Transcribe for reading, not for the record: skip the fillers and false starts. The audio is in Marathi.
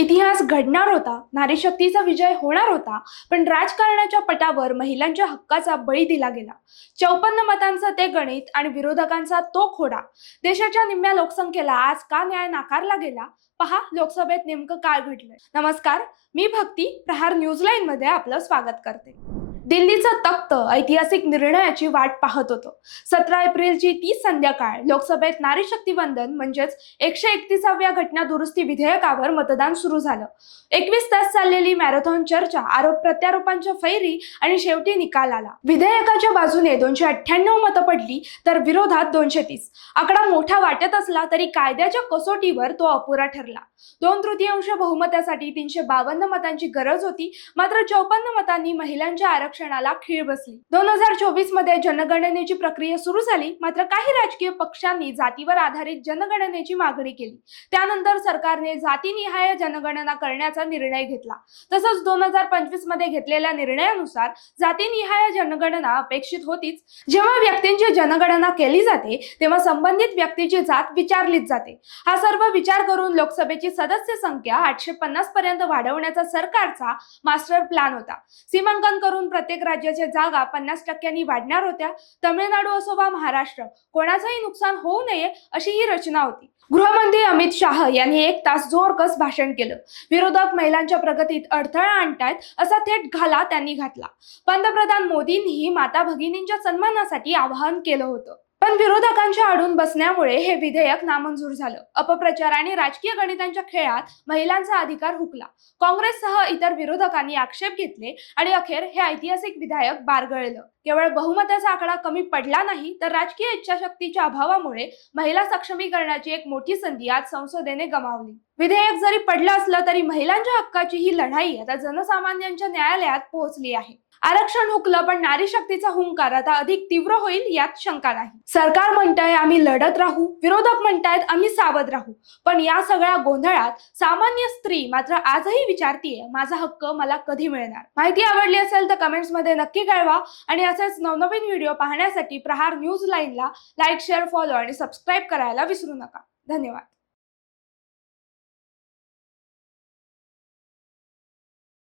इतिहास घडणार होता, नारी शक्तीचा विजय होणार होता, पण राजकारणाच्या पटावर महिलांच्या हक्काचा बळी दिला गेला. 54 मतांचं ते गणित आणि विरोधकांचा तो खोडा. देशाच्या निम्म्या लोकसंख्येला आज का न्याय नाकारला गेला? पहा लोकसभेत नेमकं काय घडलंय. नमस्कार, मी भक्ती, प्रहार न्यूजलाईन मध्ये आपलं स्वागत करते. दिल्लीचं तख्त ऐतिहासिक निर्णयाची वाट पाहत होतं. 17 एप्रिलची ती संध्याकाळ लोकसभेत नारी शक्ती वंदन म्हणजेच 131व्या घटना दुरुस्ती विधेयकावर मतदान सुरू झालं. 21 तास चाललेली मॅरेथॉन चर्चा, आरोप प्रत्यारोपांच्या फैरी आणि शेवटी निकाल आला. विधेयकाच्या बाजूने 298 मतं पडली तर विरोधात 230. आकडा मोठा वाटत असला तरी कायद्याच्या कसोटीवर तो अपुरा ठरला. 2/3 बहुमतासाठी 352 मतांची गरज होती, मात्र 54 मतांनी महिलांच्या आरक्षणाला खीळ बसली. 2024 मध्ये जनगणनेची प्रक्रिया सुरू झाली, मात्र काही राजकीय पक्षांनी जातीवर आधारित जनगणनेची मागणी केली. त्यानंतर सरकारने जातीनिहाय जनगणना करण्याचा निर्णय घेतला. तसंच 2025 मध्ये घेतलेल्या निर्णयानुसार जातीनिहाय जनगणना अपेक्षित होतीच. जेव्हा व्यक्तींची जनगणना केली जाते तेव्हा संबंधित व्यक्तीची जात विचारलीच जाते. हा सर्व विचार करून लोकसभेची सदस्य संख्या 850 पर्यंत वाढवण्याचा सरकारचा मास्टर प्लॅन होता. सीमांकन करून प्रत्येक राज्याच्या जागा 50% वाढणार होत्या. तमिळनाडू असो वा महाराष्ट्र, कोणाचंही नुकसान होऊ नये अशी ही रचना होती. गृहमंत्री अमित शाह यांनी 1 तास जोरकस भाषण केलं. विरोधक महिलांच्या प्रगतीत अडथळा आणतायत असा थेट घाला त्यांनी घातला. पंतप्रधान मोदींनीही माता भगिनींच्या सन्मानासाठी आवाहन केलं होतं. पण विरोधकांच्या आडून बसण्यामुळे हे विधेयक नामंजूर झालं. अपप्रचार आणि राजकीय गणितांच्या खेळात महिलांचा अधिकार हुकला. काँग्रेससह इतर विरोधकांनी आक्षेप घेतले आणि अखेर हे ऐतिहासिक विधेयक बारगळलं. केवळ बहुमताचा आकडा कमी पडला नाही, तर राजकीय इच्छाशक्तीच्या अभावामुळे महिला सक्षमीकरणाची एक मोठी संधी आज संसदेने गमावली. विधेयक जरी पडलं असलं तरी महिलांच्या हक्काची ही लढाई आता जनसामान्यांच्या न्यायालयात पोहोचली आहे. आरक्षण हुकलं, पण नारी शक्तीचा हुंकार आता अधिक तीव्र होईल यात शंका नाही. सरकार म्हणतंय आम्ही लढत राहू, विरोधक म्हणतायत आम्ही सावध राहू, पण या सगळ्या गोंधळात सामान्य स्त्री मात्र आजही विचारतीये, माझा हक्क मला कधी मिळणार. माहिती आवडली असेल तर कमेंट्स मध्ये नक्की कळवा आणि असेच नवनवीन व्हिडिओ पाहण्यासाठी प्रहार न्यूज लाईनला लाईक, शेअर, फॉलो आणि सबस्क्राईब करायला विसरू नका. धन्यवाद.